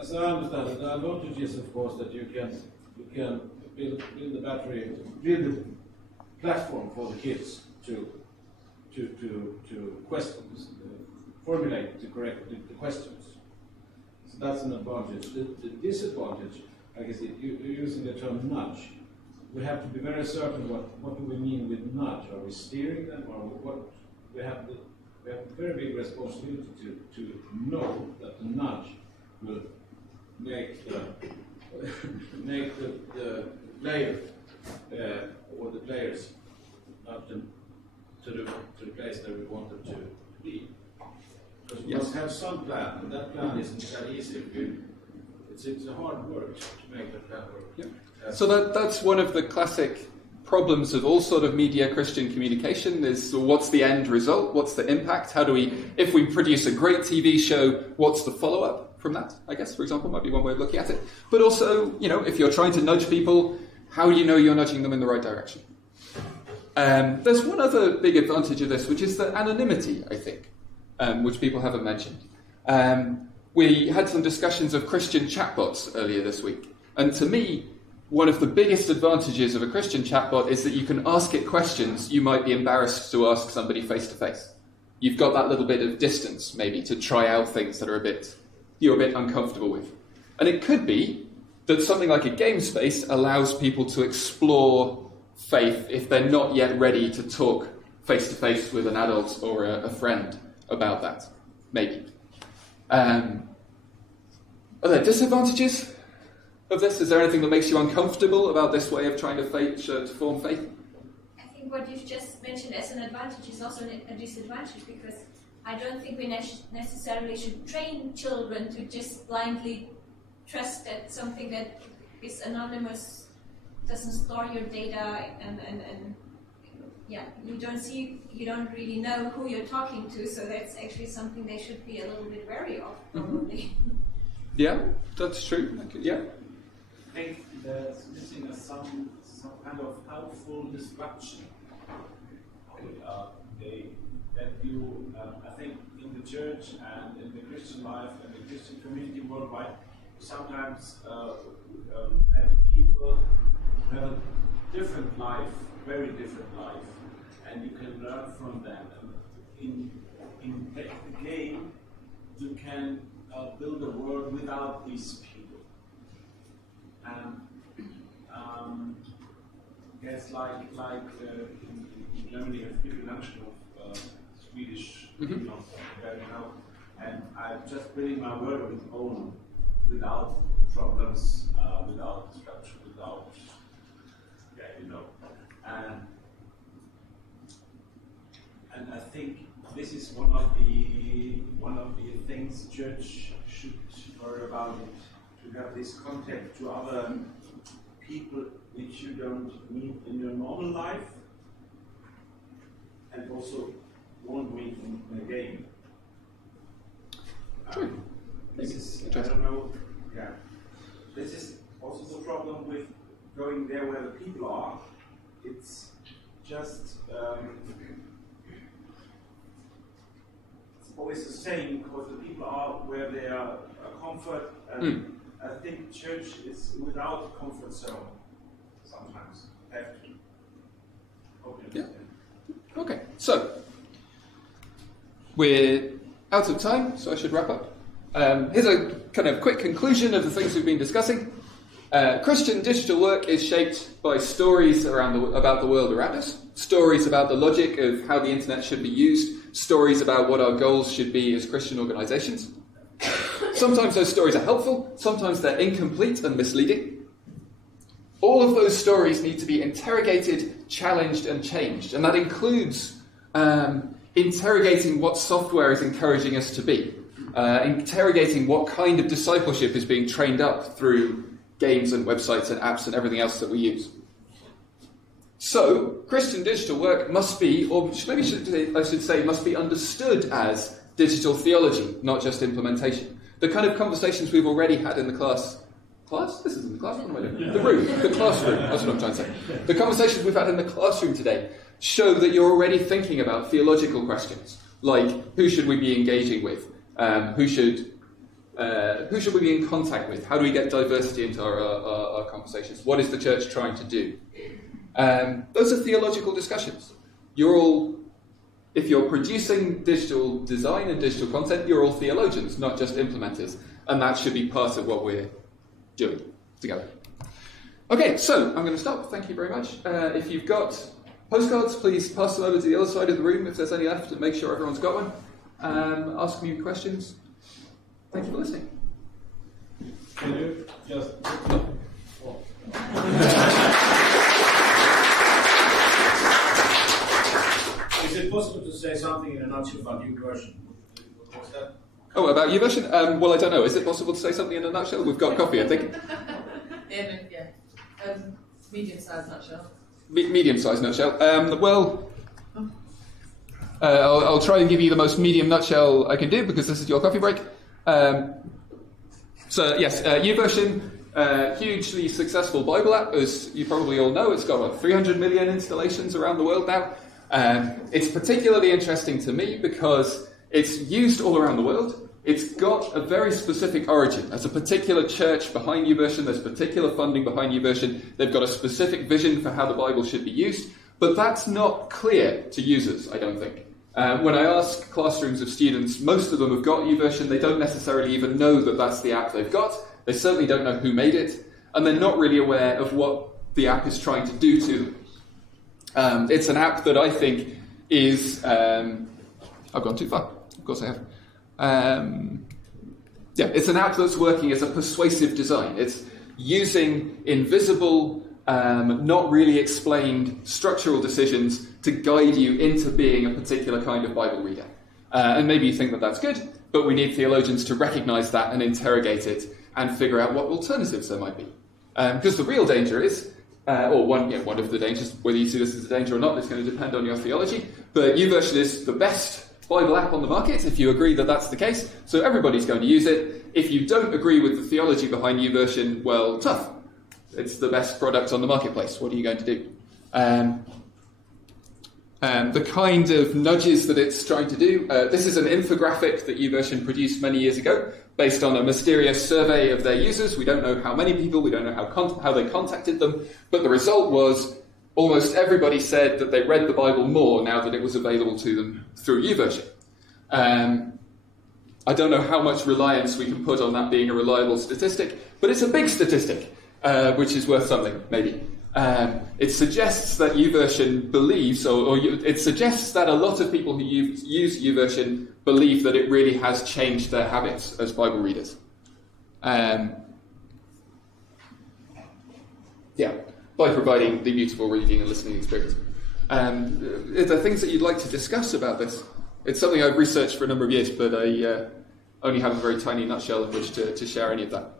As I understand it, the advantage is, of course, that you can build the platform for the kids to questions, formulate the questions. So that's an advantage. The disadvantage, I guess, you're using the term nudge. We have to be very certain what do we mean with nudge. Are we steering them, or what? We have a very big responsibility to know that the nudge will make the player or the players nudge them to the place that we want them to be. Because we must have some plan, and that plan isn't that easy. It's a hard work to make that plan work. Yep. So that's one of the classic problems of all sort of media Christian communication is what's the end result? What's the impact? How do we, if we produce a great TV show, what's the follow-up from that? I guess, for example, might be one way of looking at it. But also, if you're trying to nudge people, how do you know you're nudging them in the right direction? There's one other big advantage of this, which is the anonymity, I think, which people haven't mentioned. We had some discussions of Christian chatbots earlier this week. And to me, one of the biggest advantages of a Christian chatbot is that you can ask it questions you might be embarrassed to ask somebody face-to-face. You've got that little bit of distance, maybe, to try out things that you're a bit uncomfortable with. And it could be that something like a game space allows people to explore faith if they're not yet ready to talk face-to-face with an adult or a friend about that, maybe. Are there disadvantages of this? Is there anything that makes you uncomfortable about this way of trying to form faith? I think what you've just mentioned as an advantage is also a disadvantage, because I don't think we necessarily should train children to just blindly trust that something that is anonymous doesn't store your data, and yeah, you don't really know who you're talking to, so that's actually something they should be a little bit wary of, probably. Yeah, that's true. Yeah. I think there's missing some kind of helpful instruction. I think in the church and in the Christian life and the Christian community worldwide, sometimes many people have a different life, very different life, and you can learn from them. And in the game, you can build a world without these people. Yes, like in Germany, you have people lunch of Swedish people, and I'm just building my world of its own, without problems, without structure, without, and I think this is one of the things church should worry about, to have this contact to other people which you don't meet in your normal life, and also won't meet in a game. This is, I don't know, this is also the problem with going there where the people are. It's just, it's always the same, because the people are where they are comfort, and I think church is without comfort zone sometimes. Have to. Yeah. Okay, so we're out of time, so I should wrap up. Here's a kind of quick conclusion of the things we've been discussing. Christian digital work is shaped by stories about the world around us, stories about the logic of how the internet should be used, stories about what our goals should be as Christian organisations. Sometimes those stories are helpful, sometimes they're incomplete and misleading. All of those stories need to be interrogated, challenged and changed, and that includes interrogating what software is encouraging us to be, interrogating what kind of discipleship is being trained up through games and websites and apps and everything else that we use. So, Christian digital work must be, or maybe I should say, must be understood as digital theology, not just implementation. The kind of conversations we've already had in the class? This isn't the class, what am I doing? The room, the classroom, that's what I'm trying to say. The conversations we've had in the classroom today show that you're already thinking about theological questions, like who should we be engaging with? Who should we be in contact with? How do we get diversity into our conversations? What is the church trying to do? Those are theological discussions. If you're producing digital design and digital content, you're all theologians, not just implementers. And that should be part of what we're doing together. Okay, so I'm going to stop. Thank you very much. If you've got postcards, please pass them over to the other side of the room if there's any left, and make sure everyone's got one. Ask me questions. Thank you for listening. Can you just... Is it possible to say something in a nutshell about YouVersion? What's that? Oh, about YouVersion? Well, I don't know. Is it possible to say something in a nutshell? We've got coffee, I think. Yeah. Medium-sized nutshell. Medium-sized nutshell. I'll try and give you the most medium nutshell I can do, because this is your coffee break. So, yes, YouVersion, hugely successful Bible app, as you probably all know. It's got, 300 million installations around the world now. It's particularly interesting to me because it's used all around the world. It's got a very specific origin. There's a particular church behind YouVersion. There's particular funding behind YouVersion. They've got a specific vision for how the Bible should be used. But that's not clear to users, I don't think. When I ask classrooms of students, most of them have got YouVersion. They don't necessarily even know that that's the app they've got. They certainly don't know who made it. And they're not really aware of what the app is trying to do to them. It's an app that I think is... I've gone too far. Of course I have. It's an app that's working as a persuasive design. It's using invisible, not really explained structural decisions to guide you into being a particular kind of Bible reader. And maybe you think that that's good, but we need theologians to recognise that and interrogate it and figure out what alternatives there might be. Because the real danger is, or one of the dangers, whether you see this as a danger or not, is going to depend on your theology, but YouVersion is the best Bible app on the market, if you agree that that's the case, so everybody's going to use it. If you don't agree with the theology behind YouVersion, well, tough. It's the best product on the marketplace. What are you going to do? The kind of nudges that it's trying to do, this is an infographic that YouVersion produced many years ago, based on a mysterious survey of their users. We don't know how many people, we don't know how they contacted them, but the result was almost everybody said that they read the Bible more now that it was available to them through YouVersion. I don't know how much reliance we can put on that being a reliable statistic, but it's a big statistic, which is worth something, maybe. It suggests that YouVersion believes, or it suggests that a lot of people who use YouVersion believe that it really has changed their habits as Bible readers. By providing the beautiful reading and listening experience. Are there things that you'd like to discuss about this? It's something I've researched for a number of years, but I only have a very tiny nutshell in which to share any of that.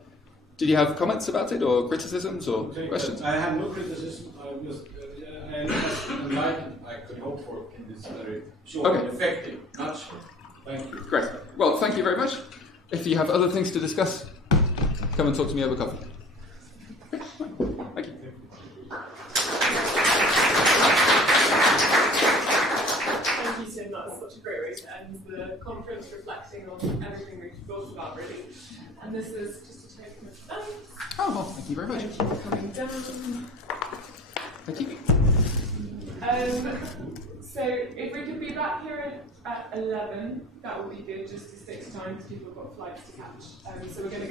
Did you have comments about it, or criticisms, or questions? I have no criticism. I just enlightened I could hope for in this very short and effective nutshell. Thank you. Great. Well, thank you very much. If you have other things to discuss, come and talk to me over coffee. Thank you. Thank you, Tim. That was such a great way to end the conference, reflecting on everything we've talked about, really. And this is just a token of thanks. Oh, well, thank you very much. Thank you for coming down. Thank you. So if we could be back here at 11, that would be good, just to stick to time, because people have got flights to catch. So we're going to go